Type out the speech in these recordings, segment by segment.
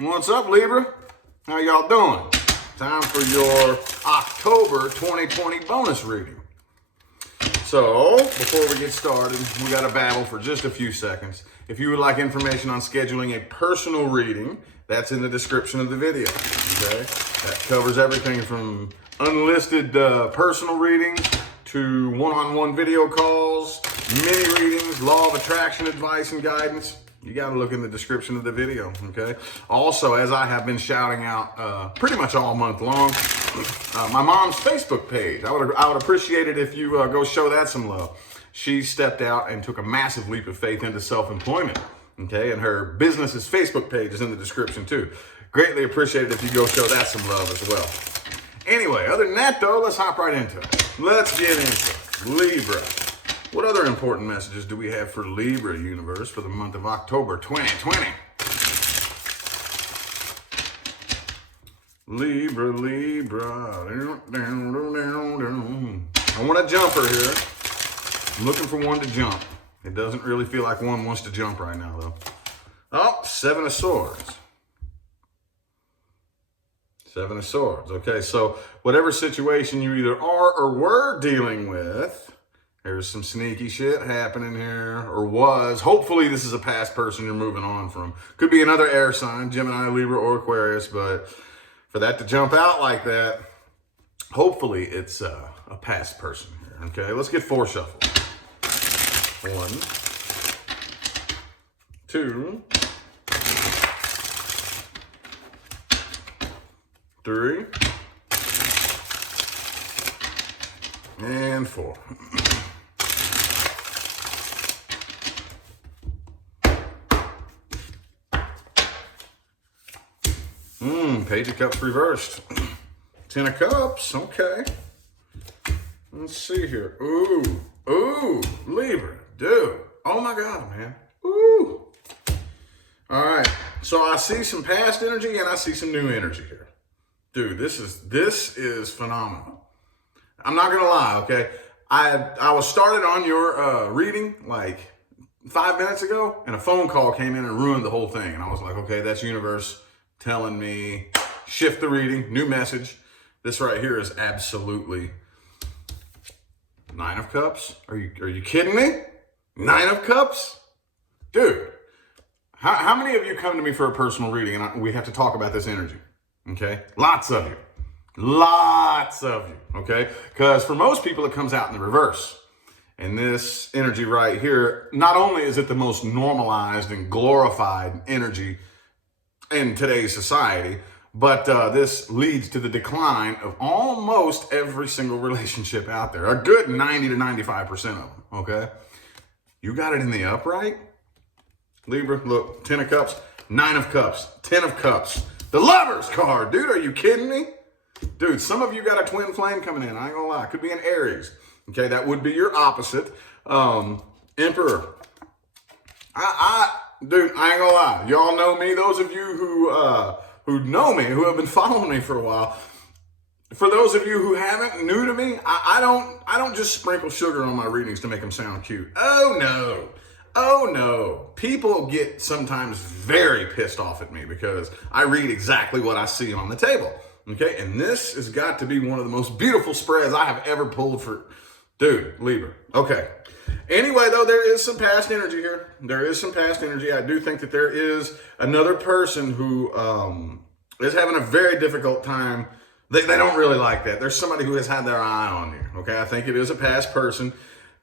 What's up, Libra? How y'all doing? Time for your October 2020 bonus reading. So, before we get started, we got to battle for just a few seconds. If you would like information on scheduling a personal reading, that's in the description of the video, okay? That covers everything from unlisted personal readings to one-on-one video calls, mini readings, law of attraction advice and guidance. You got to look in the description of the video, okay? Also, as I have been shouting out pretty much all month long, my mom's Facebook page. I would appreciate it if you go show that some love. She stepped out and took a massive leap of faith into self-employment, okay? And her business's Facebook page is in the description too. Greatly appreciate it if you go show that some love as well. Anyway, other than that though, let's hop right into it. Let's get into it. Libra. What other important messages do we have for Libra universe for the month of October 2020? Libra. I want a jumper here. I'm looking for one to jump. It doesn't really feel like one wants to jump right now though. Oh, Seven of Swords. Seven of Swords. Okay, so whatever situation you either are or were dealing with, there's some sneaky shit happening here, or was. Hopefully this is a past person you're moving on from. Could be another air sign, Gemini, Libra, or Aquarius, but for that to jump out like that, hopefully it's a past person here. Okay, let's get four shuffles. 1, 2, 3, and 4. Page of Cups reversed. 10 of Cups, okay. Let's see here. Ooh, Libra, dude. Oh my God, man. Ooh. All right, so I see some past energy and I see some new energy here. Dude, this is phenomenal. I'm not gonna lie, okay? I was started on your reading like 5 minutes ago, and a phone call came in and ruined the whole thing. And I was like, okay, that's universe telling me shift the reading, new message. This right here is absolutely 9 of Cups. Are you kidding me? 9 of Cups, dude. How many of you come to me for a personal reading and we have to talk about this energy? Okay, lots of you. Lots of you, okay? Because for most people, it comes out in the reverse. And this energy right here, not only is it the most normalized and glorified energy in today's society, but this leads to the decline of almost every single relationship out there. A good 90 to 95% of them, okay? You got it in the upright? Libra, look, 10 of Cups, 9 of Cups, 10 of Cups. The Lover's card, dude, are you kidding me? Dude, some of you got a twin flame coming in. I ain't gonna lie. Could be an Aries. Okay, that would be your opposite. Emperor. Dude, I ain't gonna lie. Y'all know me. Those of you who know me, who have been following me for a while. For those of you who haven't, new to me, I don't just sprinkle sugar on my readings to make them sound cute. Oh no. People get sometimes very pissed off at me because I read exactly what I see on the table. Okay, and this has got to be one of the most beautiful spreads I have ever pulled for, dude, Libra. Okay. Anyway, though, there is some past energy here. There is some past energy. I do think that there is another person who is having a very difficult time. They don't really like that. There's somebody who has had their eye on you. Okay, I think it is a past person.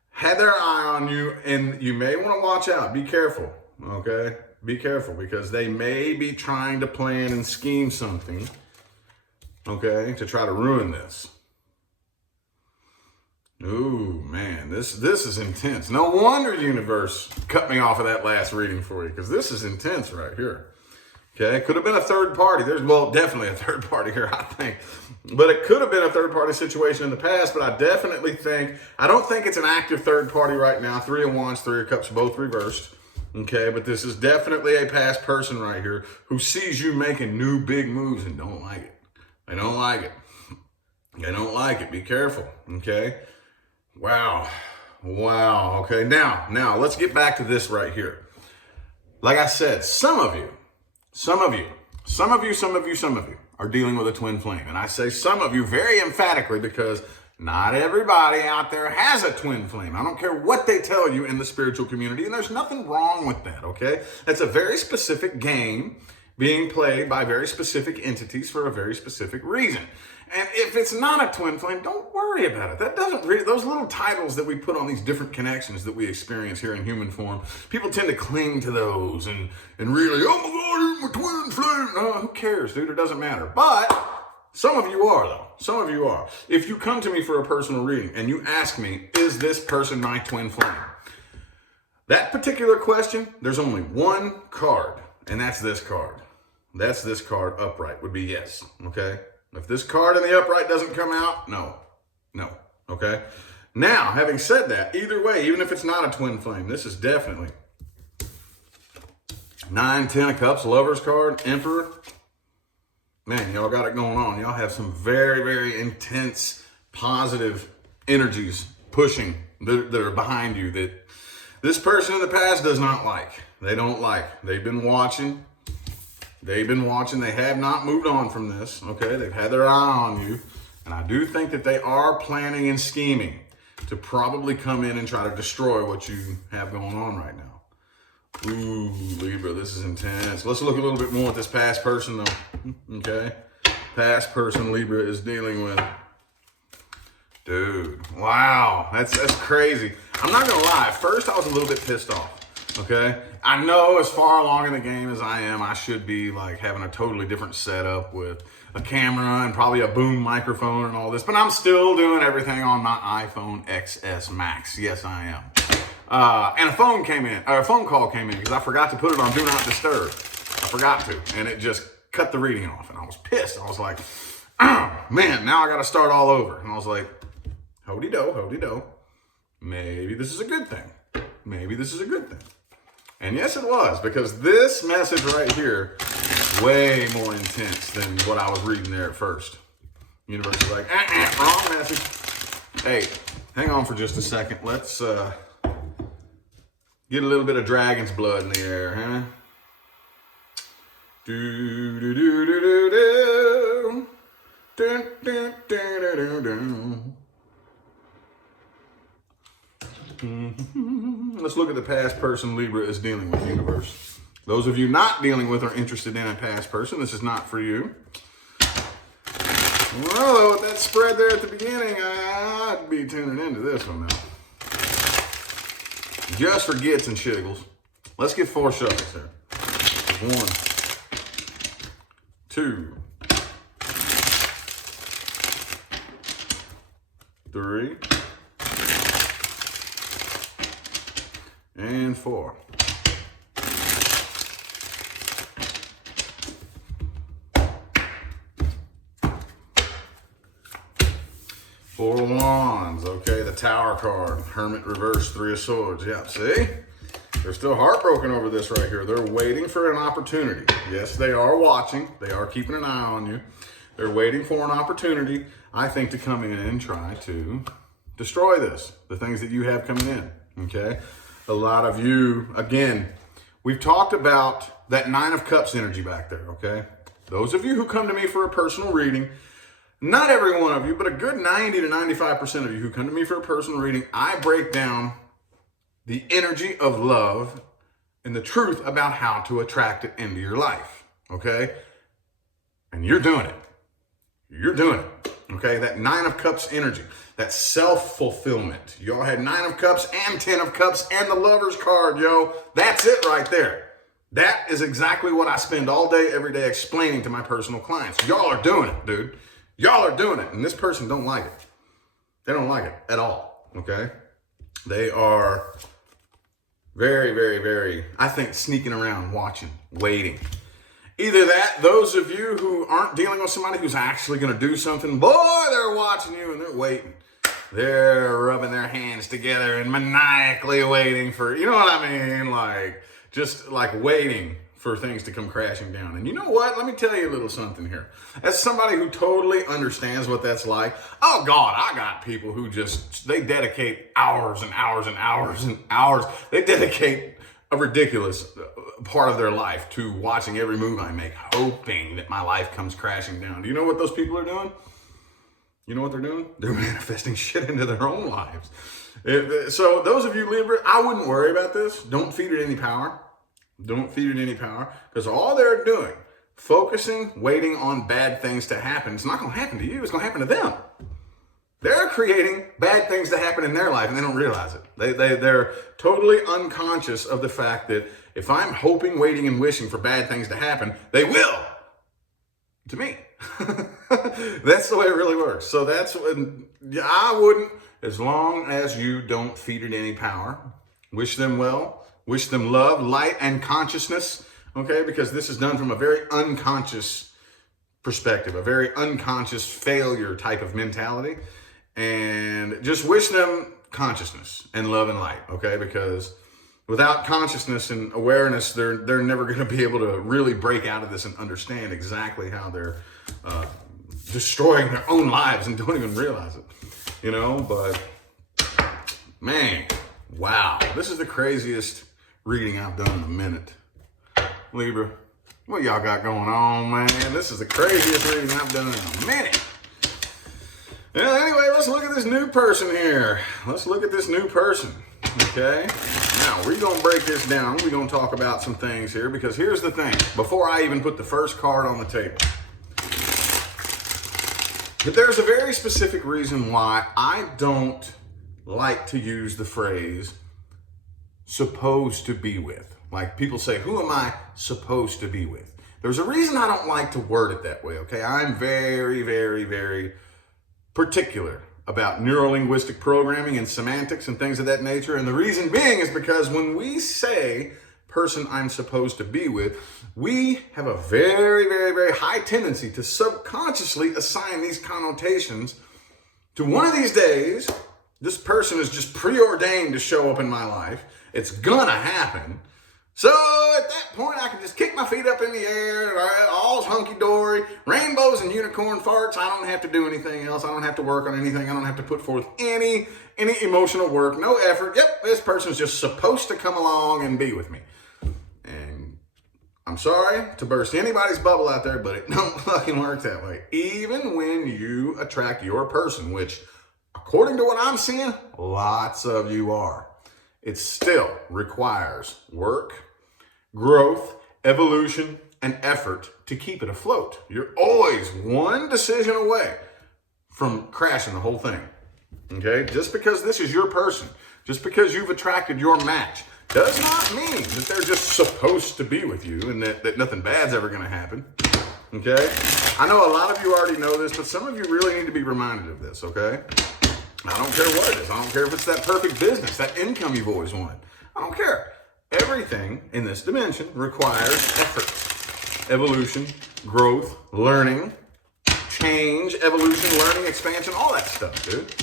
Had their eye on you, and you may want to watch out. Be careful, okay? Be careful, because they may be trying to plan and scheme something, okay, to try to ruin this. Ooh, man, this is intense. No wonder universe cut me off of that last reading for you, because this is intense right here. Okay, could have been a third party. There's, well, definitely a third party here, I think. But it could have been a third party situation in the past, but I definitely think, I don't think it's an active third party right now. 3 of Wands, 3 of Cups, both reversed. Okay, but this is definitely a past person right here who sees you making new big moves and don't like it. They don't like it. They don't like it. Be careful, okay? Wow. Okay, now let's get back to this right here. Like I said, some of you Some of you are dealing with a twin flame. And I say some of you very emphatically because not everybody out there has a twin flame. I don't care what they tell you in the spiritual community, and there's nothing wrong with that, okay? That's a very specific game being played by very specific entities for a very specific reason. And if it's not a twin flame, don't worry about it. That doesn't really, those little titles that we put on these different connections that we experience here in human form, people tend to cling to those and really, oh my God, you're my twin flame. No, who cares, dude? It doesn't matter. But some of you are, though. Some of you are. If you come to me for a personal reading and you ask me, is this person my twin flame? That particular question, there's only one card, and that's this card. That's this card upright would be yes, okay? If this card in the upright doesn't come out, no, okay? Now, having said that, either way, even if it's not a twin flame, this is definitely 9, 10 of Cups, Lover's card, Emperor. Man, y'all got it going on. Y'all have some very, very intense, positive energies pushing that are behind you that this person in the past does not like. They don't like. They've been watching. They have not moved on from this, okay? They've had their eye on you. And I do think that they are planning and scheming to probably come in and try to destroy what you have going on right now. Ooh, Libra, this is intense. Let's look a little bit more at this past person, though, okay? Past person Libra is dealing with. Dude, wow, that's crazy. I'm not gonna lie, at first I was a little bit pissed off, okay? I know as far along in the game as I am, I should be like having a totally different setup with a camera and probably a boom microphone and all this, but I'm still doing everything on my iPhone XS Max. Yes, I am. And a phone call came in because I forgot to put it on Do Not Disturb. I forgot to, and it just cut the reading off, and I was pissed. I was like, oh, man, now I got to start all over. And I was like, ho-de-do. Maybe this is a good thing. Maybe this is a good thing. And yes, it was, because this message right here is way more intense than what I was reading there at first. Universe is like, wrong message. Hey, hang on for just a second. Let's get a little bit of dragon's blood in the air, huh? Do do do do do do. Dun, dun, dun, dun, dun, dun. Let's look at the past person Libra is dealing with, universe. Those of you not dealing with or interested in a past person, this is not for you. Well, with that spread there at the beginning, I'd be tuning into this one now. Just for gits and shiggles. Let's get 4 shuffles here. 1, 2, 3, and 4. Four of Wands, okay, the Tower card, Hermit reverse, 3 of Swords. Yeah, see? They're still heartbroken over this right here. They're waiting for an opportunity. Yes, they are watching. They are keeping an eye on you. They're waiting for an opportunity, I think, to come in and try to destroy this, the things that you have coming in, okay? A lot of you, again, we've talked about that 9 of Cups energy back there, okay? Those of you who come to me for a personal reading, not every one of you, but a good 90 to 95% of you who come to me for a personal reading, I break down the energy of love and the truth about how to attract it into your life, okay? And you're doing it. You're doing it, okay? That 9 of Cups energy, that self-fulfillment. Y'all had 9 of Cups and 10 of Cups and the Lover's card, yo. That's it right there. That is exactly what I spend all day, every day explaining to my personal clients. Y'all are doing it, dude. Y'all are doing it, and this person don't like it. They don't like it at all, okay? They are very, very, very, I think, sneaking around, watching, waiting. Either that, those of you who aren't dealing with somebody who's actually going to do something, boy, they're watching you and they're waiting. They're rubbing their hands together and maniacally waiting for, you know what I mean? Like, just like waiting for things to come crashing down. And you know what? Let me tell you a little something here. As somebody who totally understands what that's like, oh God, I got people who just, they dedicate hours and hours and hours and hours. They dedicate a ridiculous part of their life to watching every move I make, hoping that my life comes crashing down. Do you know what those people are doing? You know what they're doing? They're manifesting shit into their own lives. So those of you Libra, I wouldn't worry about this. Don't feed it any power. Don't feed it any power, because all they're doing, focusing, waiting on bad things to happen. It's not going to happen to you. It's going to happen to them. They're creating bad things to happen in their life, and they don't realize it. They're totally unconscious of the fact that if I'm hoping, waiting, and wishing for bad things to happen, they will. To me. That's the way it really works. So that's when I wouldn't, as long as you don't feed it any power, wish them well, wish them love, light, and consciousness, okay? Because this is done from a very unconscious perspective, a very unconscious failure type of mentality. And just wish them consciousness and love and light, okay? Because without consciousness and awareness, they're never going to be able to really break out of this and understand exactly how they're destroying their own lives and don't even realize it, you know? But man, wow, this is the craziest reading I've done in a minute. Libra, what y'all got going on, man? This is the craziest reading I've done in a minute. Well, anyway, let's look at this new person here. Let's look at this new person, okay? Now, we're going to break this down. We're going to talk about some things here, because here's the thing. Before I even put the first card on the table, but there's a very specific reason why I don't like to use the phrase supposed to be with. Like people say, who am I supposed to be with? There's a reason I don't like to word it that way, okay? I'm very, very, very particular about neuro-linguistic programming and semantics and things of that nature. And the reason being is because when we say person I'm supposed to be with, we have a very, very, very high tendency to subconsciously assign these connotations to one of these days. This person is just preordained to show up in my life. It's gonna happen. So at that point, I can just kick my feet up in the air, all's hunky-dory, rainbows and unicorn farts. I don't have to do anything else. I don't have to work on anything. I don't have to put forth any emotional work, no effort. Yep, this person's just supposed to come along and be with me. And I'm sorry to burst anybody's bubble out there, but it don't fucking work that way. Even when you attract your person, which according to what I'm seeing, lots of you are, it still requires work, growth, evolution, and effort to keep it afloat. You're always one decision away from crashing the whole thing, okay? Just because this is your person, just because you've attracted your match, does not mean that they're just supposed to be with you and that nothing bad's ever gonna happen, okay? I know a lot of you already know this, but some of you really need to be reminded of this, okay? I don't care what it is. I don't care if it's that perfect business, that income you've always wanted. I don't care. Everything in this dimension requires effort, evolution, growth, learning, change, evolution, learning, expansion, all that stuff, dude.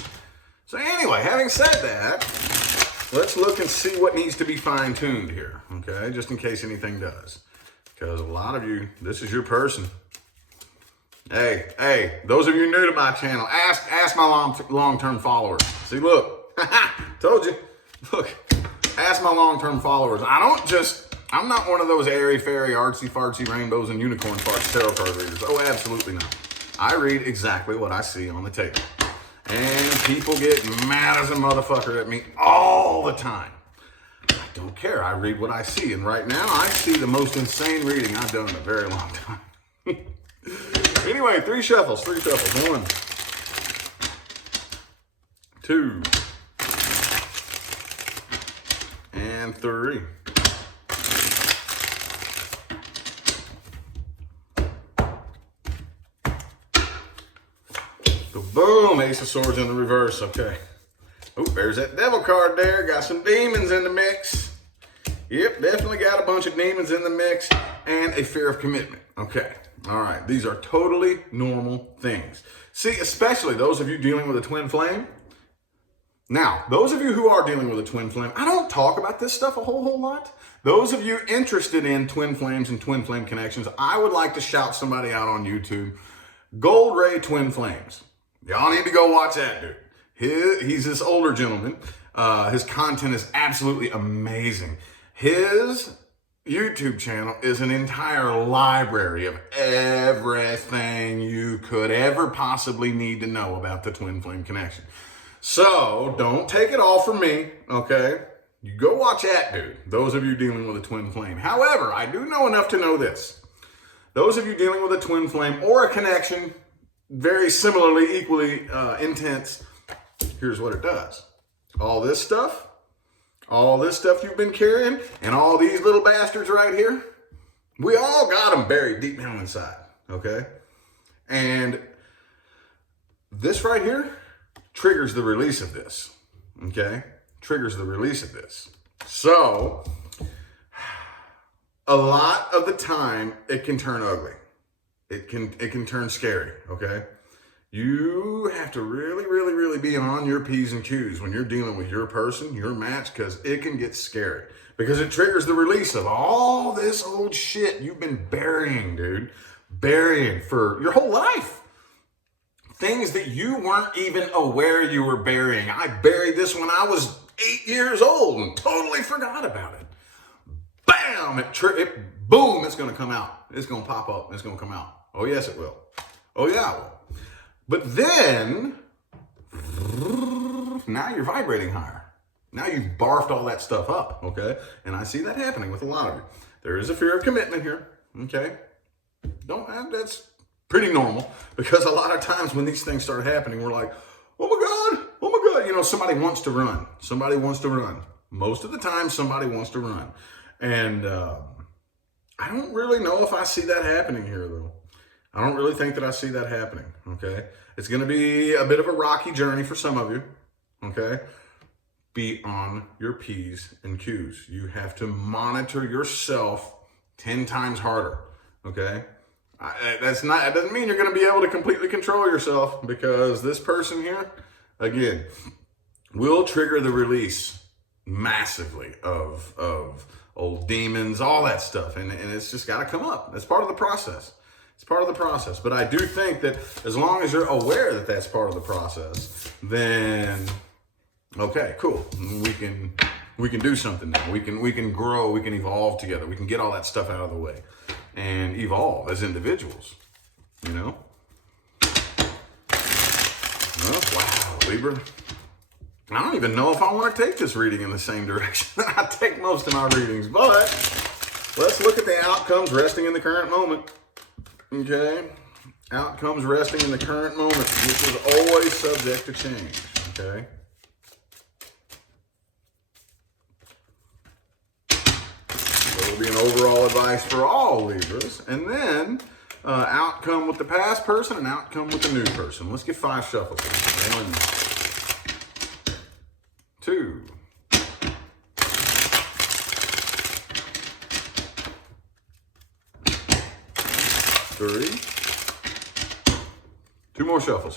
So anyway, having said that, let's look and see what needs to be fine-tuned here, okay? Just in case anything does. Because a lot of you, this is your person. Hey, those of you new to my channel, ask my long-term followers. See, look, told you. Look, ask my long-term followers. I'm not one of those airy-fairy, artsy-fartsy rainbows and unicorn farts tarot card readers. Oh, absolutely not. I read exactly what I see on the table. And people get mad as a motherfucker at me all the time. I don't care. I read what I see. And right now, I see the most insane reading I've done in a very long time. Anyway, three shuffles. 1, 2, and 3. So boom, Ace of Swords in the reverse, okay. Oh, there's that Devil card there. Got some demons in the mix. Yep, definitely got a bunch of demons in the mix and a fear of commitment. Okay. All right, these are totally normal things. See, especially those of you dealing with a twin flame. Now, those of you who are dealing with a twin flame, I don't talk about this stuff a whole lot. Those of you interested in twin flames and twin flame connections, I would like to shout somebody out on YouTube. Gold Ray Twin Flames. Y'all need to go watch that dude. He's this older gentleman. His content is absolutely amazing. His YouTube channel is an entire library of everything you could ever possibly need to know about the twin flame connection. So don't take it all from me, okay? You go watch that dude, those of you dealing with a twin flame. However, I do know enough to know this. Those of you dealing with a twin flame or a connection, very similarly, equally intense, here's what it does. All this stuff you've been carrying, and all these little bastards right here, we all got them buried deep down inside, okay? And this right here triggers the release of this, okay? Triggers the release of this. So, a lot of the time, it can turn ugly. It can turn scary, okay? You have to really, really, really be on your P's and Q's when you're dealing with your person, your match, because it can get scary. Because it triggers the release of all this old shit you've been burying, dude. Burying for your whole life. Things that you weren't even aware you were burying. I buried this when I was 8 years old and totally forgot about it. Bam! Boom! It's going to come out. It's going to pop up. It's going to come out. Oh, yes, it will. Oh, yeah, it will. But then, now you're vibrating higher. Now you've barfed all that stuff up, okay? And I see that happening with a lot of you. There is a fear of commitment here, okay? That's pretty normal, because a lot of times when these things start happening, we're like, oh my God, you know, somebody wants to run. Somebody wants to run. Most of the time, somebody wants to run. And I don't really know if I see that happening here, though. I don't really think that I see that happening, okay? It's going to be a bit of a rocky journey for some of you, okay? Be on your P's and Q's. You have to monitor yourself 10 times harder, okay? That doesn't mean you're going to be able to completely control yourself, because this person here, again, will trigger the release massively of old demons, all that stuff. And it's just got to come up. That's part of the process. It's part of the process. But I do think that as long as you're aware that that's part of the process, then, okay, cool. We can do something now. We can grow. We can evolve together. We can get all that stuff out of the way and evolve as individuals, you know? Well, wow, Libra. I don't even know if I want to take this reading in the same direction that I take most of my readings, but let's look at the outcomes resting in the current moment. Okay? Outcomes resting in the current moment, which is always subject to change. Okay? So it'll be an overall advice for all Libras. And then, outcome with the past person and outcome with the new person. Let's get 5 shuffles. 1, 2, 3, 2 more shuffles.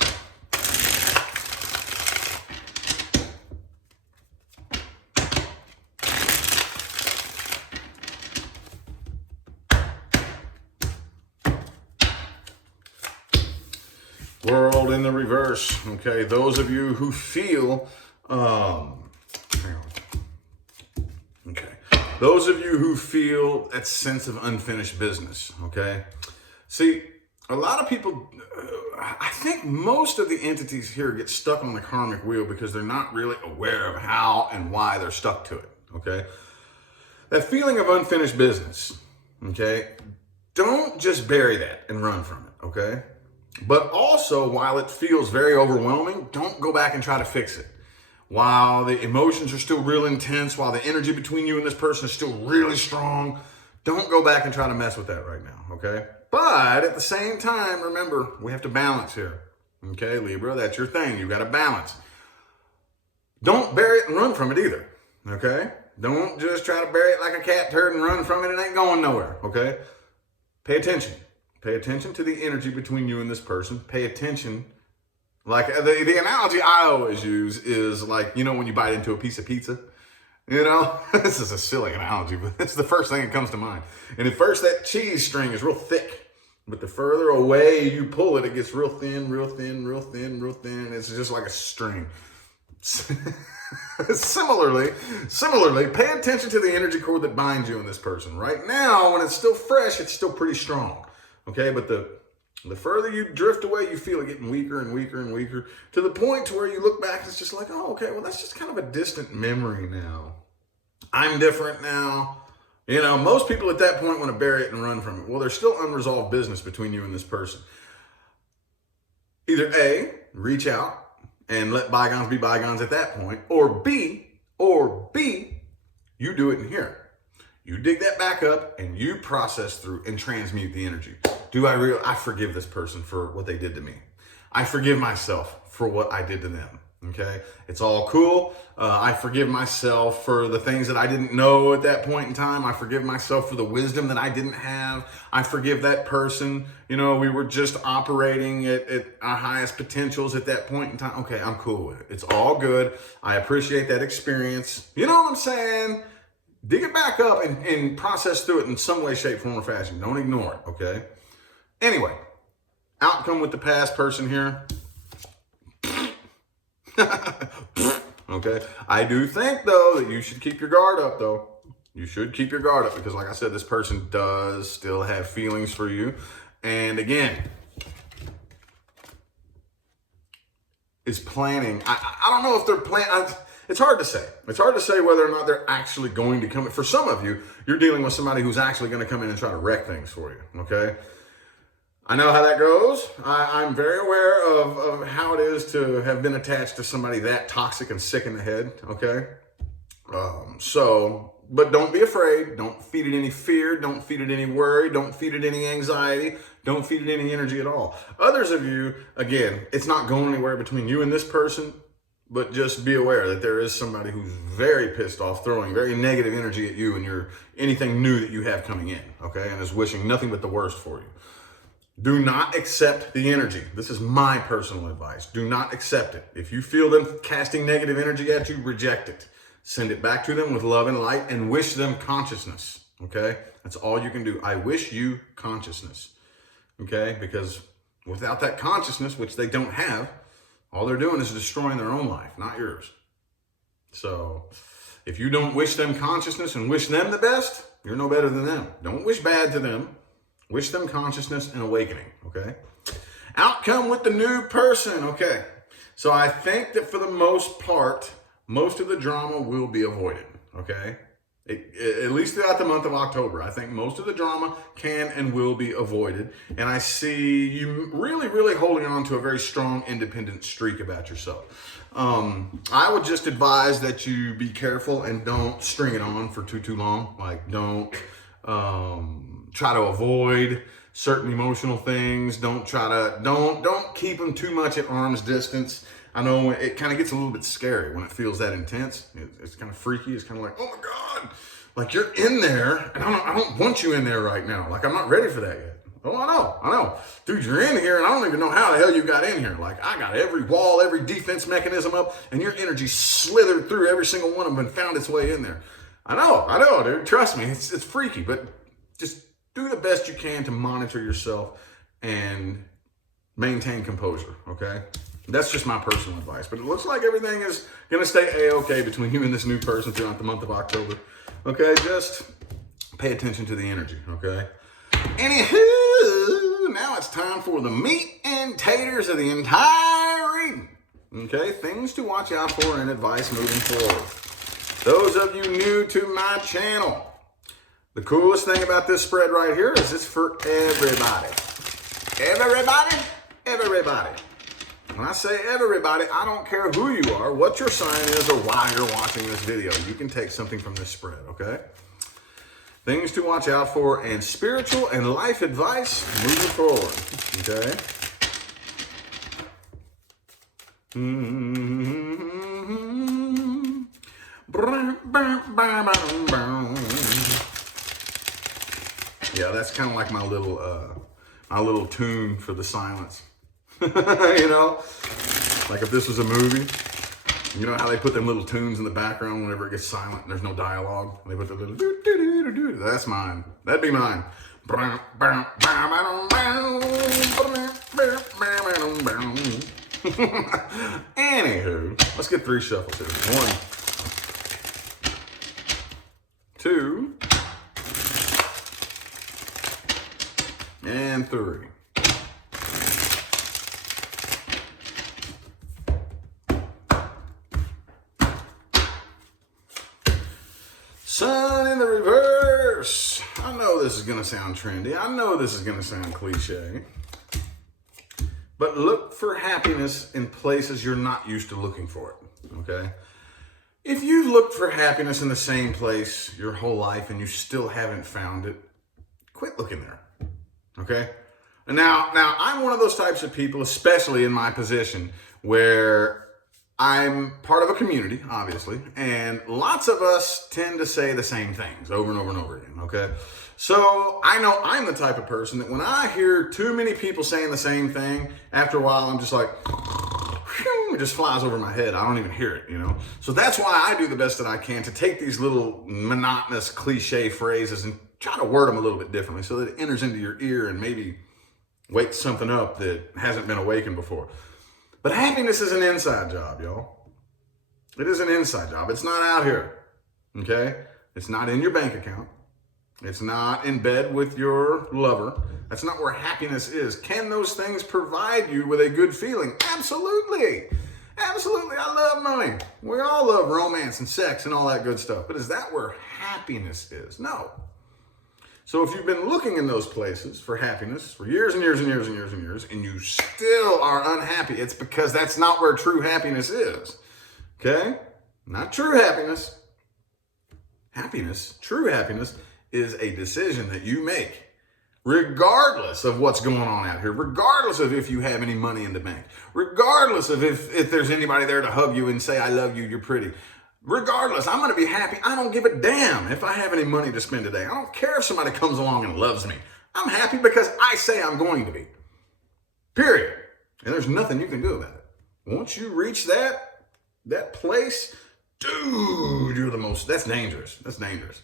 World in the reverse. Okay, those of you who feel, those of you who feel that sense of unfinished business, okay? See, a lot of people, I think most of the entities here get stuck on the karmic wheel because they're not really aware of how and why they're stuck to it, okay? That feeling of unfinished business, okay? Don't just bury that and run from it, okay? But also, while it feels very overwhelming, don't go back and try to fix it. While the emotions are still real intense, while the energy between you and this person is still really strong, don't go back and try to mess with that right now, okay? But at the same time, remember, we have to balance here, okay, Libra? That's your thing. You got to balance. Don't bury it and run from it either, okay? Don't just try to bury it like a cat turd and run from it. It ain't going nowhere, okay? Pay attention. Pay attention to the energy between you and this person. Pay attention. Like the analogy I always use is like, you know, when you bite into a piece of pizza, you know, this is a silly analogy, but it's the first thing that comes to mind. And at first that cheese string is real thick, but the further away you pull it, it gets real thin, real thin, real thin, real thin. And it's just like a string. Similarly, pay attention to the energy cord that binds you and this person. Right now, when it's still fresh, it's still pretty strong. Okay, but the further you drift away, you feel it getting weaker and weaker and weaker to the point to where you look back, it's just like, oh, okay, well, that's just kind of a distant memory now. I'm different now. You know, most people at that point want to bury it and run from it. Well, there's still unresolved business between you and this person. Either A, reach out and let bygones be bygones at that point, or B, you do it in here. You dig that back up and you process through and transmute the energy. I forgive this person for what they did to me. I forgive myself for what I did to them. Okay, it's all cool. I forgive myself for the things that I didn't know at that point in time. I forgive myself for the wisdom that I didn't have. I forgive that person. You know, we were just operating at our highest potentials at that point in time. Okay, I'm cool with it. It's all good. I appreciate that experience. You know what I'm saying? Dig it back up and process through it in some way, shape, form, or fashion. Don't ignore it, okay? Anyway, outcome with the past person here. Okay, I do think though that you should keep your guard up though. You should keep your guard up because like I said, this person does still have feelings for you. And again, is planning. I don't know if they're planning. It's hard to say. It's hard to say whether or not they're actually going to come. For some of you, you're dealing with somebody who's actually going to come in and try to wreck things for you, okay? I know how that goes. I'm very aware of how it is to have been attached to somebody that toxic and sick in the head, okay? But don't be afraid. Don't feed it any fear. Don't feed it any worry. Don't feed it any anxiety. Don't feed it any energy at all. Others of you, again, it's not going anywhere between you and this person, but just be aware that there is somebody who's very pissed off, throwing very negative energy at you and anything new that you have coming in, okay? And is wishing nothing but the worst for you. Do not accept the energy. This is my personal advice. Do not accept it. If you feel them casting negative energy at you, reject it. Send it back to them with love and light and wish them consciousness, okay? That's all you can do. I wish you consciousness, okay? Because without that consciousness, which they don't have, all they're doing is destroying their own life, not yours. So if you don't wish them consciousness and wish them the best, you're no better than them. Don't wish bad to them. Wish them consciousness and awakening, okay? Outcome with the new person, okay? So I think that for the most part, most of the drama will be avoided, okay? At least throughout the month of October, I think most of the drama can and will be avoided. And I see you really, really holding on to a very strong independent streak about yourself. I would just advise that you be careful and don't string it on for too long. Like don't try to avoid certain emotional things. Don't keep them too much at arm's distance. I know it kind of gets a little bit scary when it feels that intense. It's kind of freaky. It's kind of like, oh my God, like you're in there and I don't want you in there right now. Like I'm not ready for that yet. Oh, I know. Dude, you're in here and I don't even know how the hell you got in here. Like I got every wall, every defense mechanism up and your energy slithered through every single one of them and found its way in there. I know, dude. Trust me, it's freaky, but just do the best you can to monitor yourself and maintain composure, okay? That's just my personal advice. But it looks like everything is going to stay A-okay between you and this new person throughout the month of October. Okay, just pay attention to the energy, okay? Anywho, now it's time for the meat and taters of the entire reading. Okay, things to watch out for and advice moving forward. Those of you new to my channel, the coolest thing about this spread right here is it's for everybody. Everybody. When I say everybody, I don't care who you are, what your sign is, or why you're watching this video. You can take something from this spread, okay? Things to watch out for and spiritual and life advice moving forward, okay? Yeah, that's kind of like my little tune for the silence. You know, like if this was a movie, you know how they put them little tunes in the background whenever it gets silent and there's no dialogue? They put the little doo-doo-doo-doo-doo. That's mine. That'd be mine. Anywho, let's get get 3 shuffles here. 1, 2, and 3. Sun in the reverse. I know this is going to sound trendy. I know this is going to sound cliche. But look for happiness in places you're not used to looking for it, okay? If you looked for happiness in the same place your whole life and you still haven't found it, quit looking there, okay? Now, I'm one of those types of people, especially in my position, where I'm part of a community, obviously, and lots of us tend to say the same things over and over and over again, okay? So I know I'm the type of person that when I hear too many people saying the same thing, after a while I'm just like, whew, it just flies over my head. I don't even hear it, you know? So that's why I do the best that I can to take these little monotonous cliche phrases and try to word them a little bit differently so that it enters into your ear and maybe wakes something up that hasn't been awakened before. But happiness is an inside job, y'all. It is an inside job. It's not out here, okay? It's not in your bank account. It's not in bed with your lover. That's not where happiness is. Can those things provide you with a good feeling? Absolutely. Absolutely. I love money. We all love romance and sex and all that good stuff. But is that where happiness is? No. So if you've been looking in those places for happiness for years and years and years and years and years, and you still are unhappy, it's because that's not where true happiness is. Okay? Not true happiness. True happiness is a decision that you make regardless of what's going on out here, regardless of if you have any money in the bank, regardless of if there's anybody there to hug you and say, I love you, you're pretty. Regardless, I'm going to be happy. I don't give a damn if I have any money to spend today. I don't care if somebody comes along and loves me. I'm happy because I say I'm going to be. Period. And there's nothing you can do about it. Once you reach that place, dude, you're the most, that's dangerous. That's dangerous.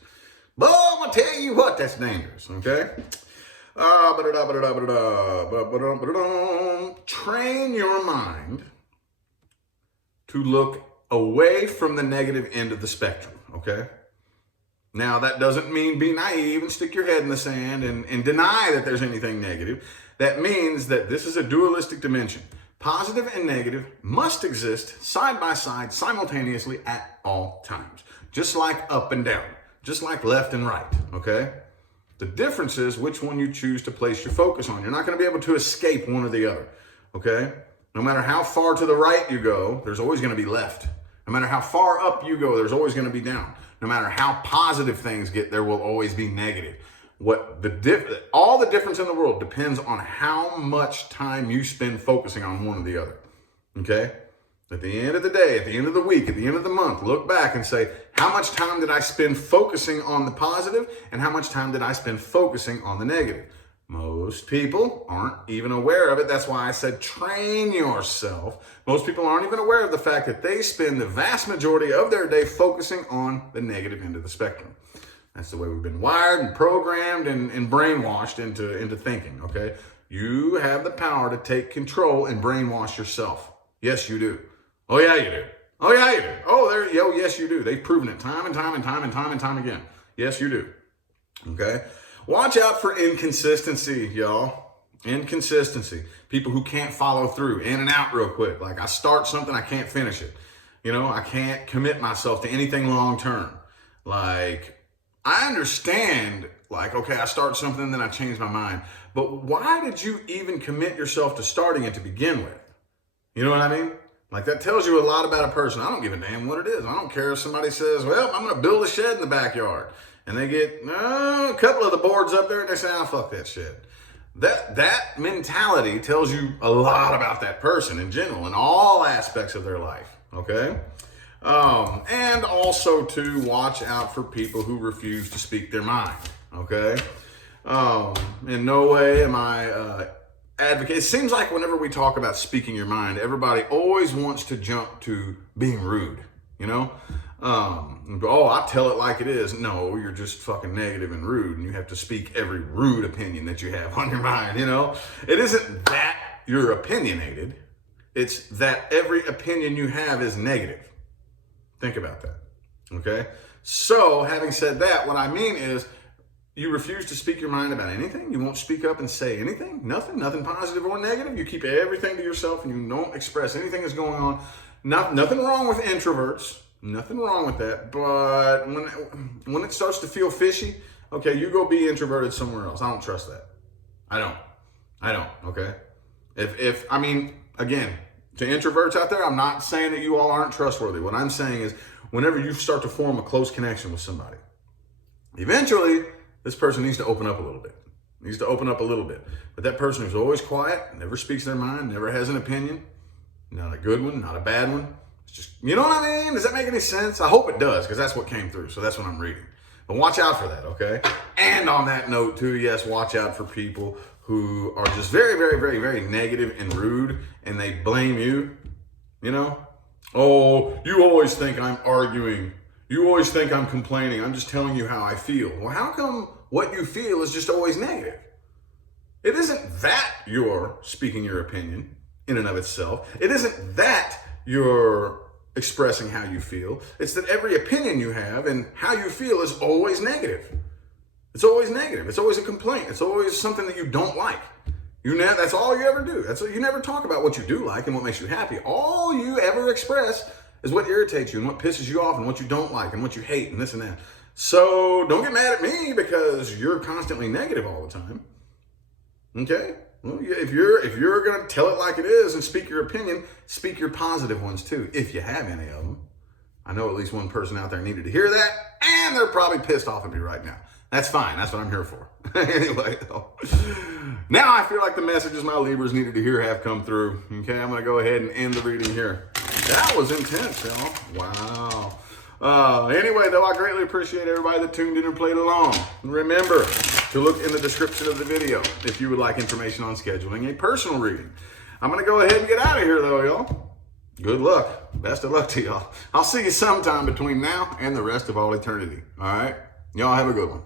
But I'm going to tell you what, that's dangerous, okay? Train your mind to look away from the negative end of the spectrum, okay? Now, that doesn't mean be naive and stick your head in the sand and deny that there's anything negative. That means that this is a dualistic dimension. Positive and negative must exist side by side simultaneously at all times, just like up and down, just like left and right, okay? The difference is which one you choose to place your focus on. You're not going to be able to escape one or the other, okay? No matter how far to the right you go, there's always going to be left. No matter how far up you go, there's always going to be down. No matter how positive things get, there will always be negative. All the difference in the world depends on how much time you spend focusing on one or the other, okay? At the end of the day, at the end of the week, at the end of the month, look back and say, how much time did I spend focusing on the positive and how much time did I spend focusing on the negative? Most people aren't even aware of it. That's why I said train yourself. Most people aren't even aware of the fact that they spend the vast majority of their day focusing on the negative end of the spectrum. That's the way we've been wired and programmed and brainwashed into thinking, okay? You have the power to take control and brainwash yourself. Yes, you do. Oh, yeah, you do. Oh, yeah, you do. Oh, yes, you do. They've proven it time and time and time and time and time again. Yes, you do. Okay? Watch out for inconsistency, y'all. Inconsistency. People who can't follow through, in and out real quick. Like I start something, I can't finish it. You know, I can't commit myself to anything long term. Like, I understand, like, okay, I start something, then I change my mind. But why did you even commit yourself to starting it to begin with? You know what I mean? Like, that tells you a lot about a person. I don't give a damn what it is. I don't care if somebody says, well, I'm going to build a shed in the backyard. And they get a couple of the boards up there and they say, oh, fuck that shit. That mentality tells you a lot about that person in general, in all aspects of their life, okay? And also to watch out for people who refuse to speak their mind, okay? In no way am I advocate. It seems like whenever we talk about speaking your mind, everybody always wants to jump to being rude, you know? I tell it like it is. No, you're just fucking negative and rude, and you have to speak every rude opinion that you have on your mind, you know? It isn't that you're opinionated. It's that every opinion you have is negative. Think about that, okay? So having said that, what I mean is you refuse to speak your mind about anything. You won't speak up and say anything, nothing positive or negative. You keep everything to yourself and you don't express anything that's going on. Nothing wrong with introverts, nothing wrong with that. But when it starts to feel fishy, okay, you go be introverted somewhere else. I don't trust that. I don't, okay? I mean, again, to introverts out there, I'm not saying that you all aren't trustworthy. What I'm saying is whenever you start to form a close connection with somebody, eventually this person needs to open up a little bit. But that person who's always quiet, never speaks their mind, never has an opinion, not a good one, not a bad one. It's just, you know what I mean? Does that make any sense? I hope it does, because that's what came through. So that's what I'm reading. But watch out for that, okay? And on that note too, yes, watch out for people who are just very, very, very, very negative and rude, and they blame you, you know? Oh, you always think I'm arguing. You always think I'm complaining. I'm just telling you how I feel. Well, how come what you feel is just always negative? It isn't that you're speaking your opinion in and of itself. It isn't that you're expressing how you feel. It's that every opinion you have and how you feel is always negative. It's always negative. It's always a complaint. It's always something that you don't like. That's all you ever do. You never talk about what you do like and what makes you happy. All you ever express is what irritates you and what pisses you off and what you don't like and what you hate and this and that. So don't get mad at me because you're constantly negative all the time. Okay? Well, if you're going to tell it like it is and speak your opinion, speak your positive ones too, if you have any of them. I know at least one person out there needed to hear that, and they're probably pissed off at me right now. That's fine. That's what I'm here for. Anyway, now I feel like the messages my Libras needed to hear have come through. Okay, I'm going to go ahead and end the reading here. That was intense, y'all. Wow. Anyway, though, I greatly appreciate everybody that tuned in and played along. Remember to look in the description of the video if you would like information on scheduling a personal reading. I'm going to go ahead and get out of here, though, y'all. Good luck. Best of luck to y'all. I'll see you sometime between now and the rest of all eternity. All right? Y'all have a good one.